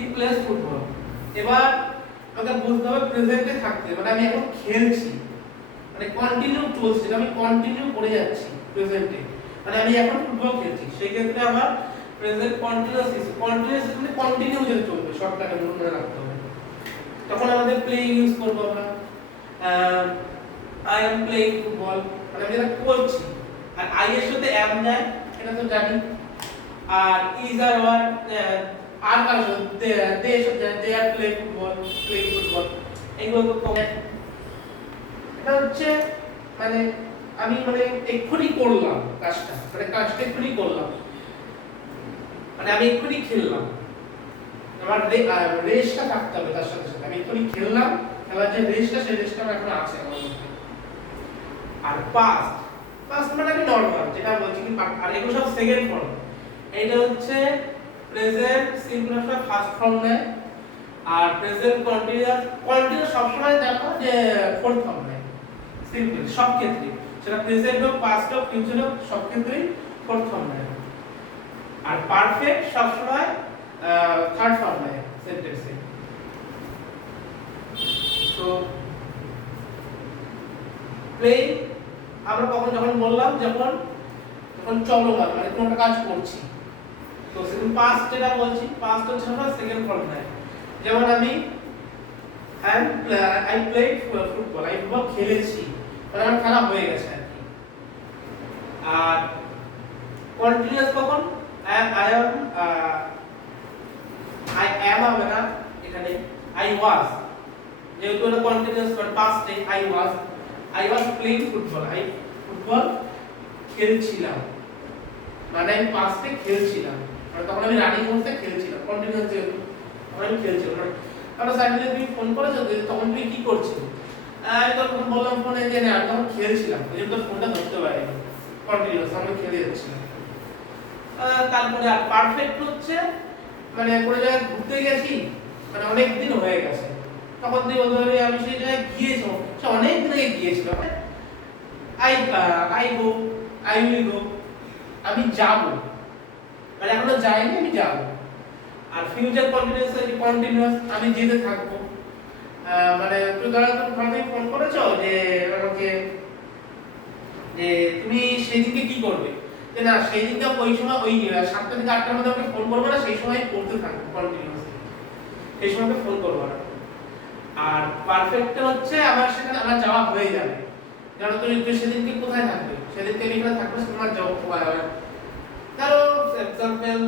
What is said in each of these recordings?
He plays football. এবার আমাকে বুঝতে হবে প্রেজেন্টে থাকতে, মানে আমি এখন খেলছি, মানে কন্টিনিউ চলছে, আমি কন্টিনিউ করে যাচ্ছি প্রেজেন্টে, মানে আমি এখন ফুটবল খেলছি, সেই ক্ষেত্রে আমার প্রেজেন্ট কন্টিনিউয়াস মানে কন্টিনিউ যেটা চলবে, শর্টকাটে মনে রাখতে হবে। তখন আমাদের প্লেইং ইউজ করব আমরা, আই এম প্লেইং ফুটবল, মানে আমি যেটা করছি। আর আই এর সাথে অ্যাম যায়, এটা তো জানি। আর ইজ আর ওয়ার আর কার সাথে দে এর সাথে দে আর প্লেইং ফুটবল এইগুলো করতে হবে। এটা হচ্ছে মানে আমি মানে এক্ষুনি করলাম কাজটা, মানে কাজটা এক্ষুনি করলাম, মানে আমি এক্ষুনি খেললাম, আমার রেসটা থাকতে হবে তার সাথে সাথে। আমি এক্ষুনি খেললাম, খেলার যে রেসটা, সেই রেসটা আমার এখন আছে আমার মধ্যে। আর পাস্ট মানে আমি নরমাল যেটা বলছি কি, আর এগুলো সব সেকেন্ড ফর্ম। এইটা হচ্ছে প্রেজেন্ট সিম্পল একটা ফার্স্ট ফর্ম নেয়, আর প্রেজেন্ট কন্টিনিউয়াস সবসময় দেখো যে ফোর্থ ফর্ম নেয় সিম্পল সব ক্ষেত্রে, সেটা প্রেজেন্ট হোক, পাস্ট হোক, ফিউচার হোক, সব ক্ষেত্রেই ফোর্থ ফর্ম নেয়। আর পারফেক্ট সবসময় থার্ড ফর্ম নেয় সেন্টেন্সে। তো প্লে আমরা যখন বললাম যখন চলমান, মানে কোন একটা কাজ করছি, তো সেখানে পাস্ট যেটা বলছি, পাস্ট হচ্ছে আমরা সেকেন্ড ফর্ম নেয়। যেমন আমি আই প্লেড ফুটবল, আমি ফুটবল খেলেছি, মানে আমার খেলা হয়ে গেছে আর কি। আর কন্টিনিউয়াস কখন, আই অ্যাম হবে না এখানে, আই ওয়াজ, যেহেতু এটা কন্টিনিউয়াস বাট পাস্টে, আই ওয়াজ প্লেইং ফুটবল, আমি ফুটবল খেলছিলাম, মানে আমি পাস্টে খেলছিলাম, মানে তখন আমি রানিং অবস্থায় খেলছিলাম, কন্টিনিউয়াস যেহেতু আমি খেলছিলাম। মানে আমরা সাইডে তুমি ফোন করেছো, তখন তুমি কি করছিলে? আমি তখন বললাম ফোনে যে না, তখন খেলছিলাম, এই জন্য ফোনটা ধরতে পারিনি, কন্টিনিউয়াস আমি খেলে যাচ্ছিলাম। তারপরে আর পারফেক্ট হচ্ছে মানে কোনো জায়গায় ঘুরতে গেছি, মানে অনেক দিন হয়ে গেছে, তখন তুই বলতে পারবি আমি সেই জায়গায় গিয়েছিলাম, সে অনেক দিন আগে গিয়েছিলাম। আই উইল গো, আমি যাব, মানে এখনো যাইনি, আমি যাব। আর ফিউচার কন্টিনিউয়াস আমি যেতে থাকবো, মানে তুই ধরো তুমি ফোন করেছো যে আমাকে যে তুমি সেদিনকে কি করবে, যে না সেই দিনকে ওই সময় ওই 7টা থেকে 8টার মধ্যে আমাকে ফোন করবে না, সেই সময় করতে থাকবো কন্টিনিউয়াসলি, সেই সময় ফোন করবো না। আর পারফেক্ট হচ্ছে আমার সেখানে আমার যাওয়া হয়ে যাবে, কারণ তুমি সেদিনকে কোথায় থাকবে, সেদিনকে আমি এখানে থাকবো, তোমার যাওয়া হবে। ধরো এক্সাম্পল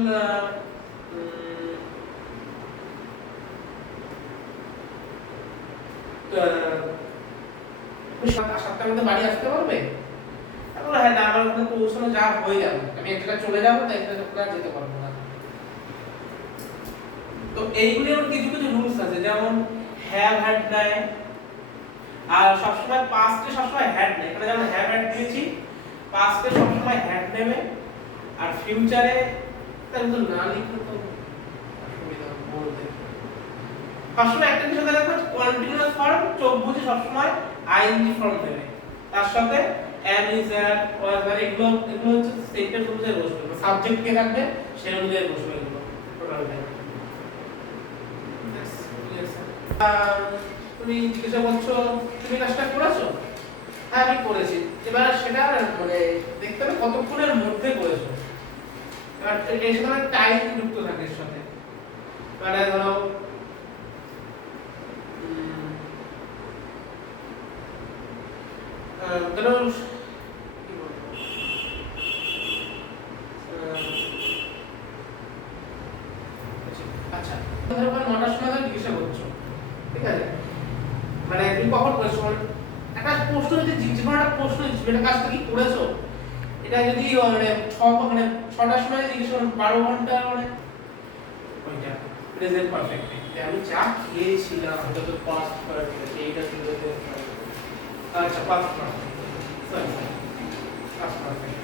তুমি 7টার মধ্যে বাড়ি আসতে পারবে? তারপরে হ্যাঁ না, আমার ওখানে পৌঁছানো যা হয়ে যাবে, আমি এক জায়গায় চলে যাবো, তাই একটা জায়গায় যেতে পারবো না। তো এইগুলি আবার কিছু কিছু রুলস আছে, যেমন হ্যাভ হ্যাড নেয়, আর সবসময় পাস্টে সবসময় হ্যাড নেয়, এখানে যেমন হ্যাভ হ্যাড দিয়েছি, পাস্টে সবসময় হ্যাড নেবে, আর ফিউচারে তার তো না লিখলে তো অসুবিধা বলতে। সবসময় একটা কিছু দেখা যাচ্ছে কন্টিনিউয়াস ফর্ম, চোখ বুঝে সবসময় আইএনজি ফর্ম নেবে, তার সাথে am is are or are, এগুলো হচ্ছে সেন্টেন্স অনুযায়ী বসবে, সাবজেক্ট কে থাকবে সেই অনুযায়ী বসবে এগুলো টোটালটা। তুমি জিজ্ঞাসা করছো তুমি কাজটা করেছো? হ্যাঁ আমি করেছি। এবার সেটা মানে দেখতে হবে কতক্ষণের মধ্যে করেছো, এবার এর সাথে টাইম যুক্ত থাকে এর সাথে, মানে ধরো ধরো আচ্ছা ধরো 9টার সময় জিজ্ঞাসা করছো, ঠিক আছে, মানে তুমি কখন করেছো, একটা প্রশ্ন যদি জিজ্ঞেস করা, একটা প্রশ্ন এটা কাজটা কি করেছো, এটা যদি মানে 6টার সময় জিজ্ঞেস করো 12 ঘন্টা, মানে ওইটা প্রেজেন্ট পারফেক্ট, আমি চা খেয়েছিলাম, এটা তো পাস্ট পারফেক্ট, এইটা কিন্তু আচ্ছা past perfect, sorry past perfect.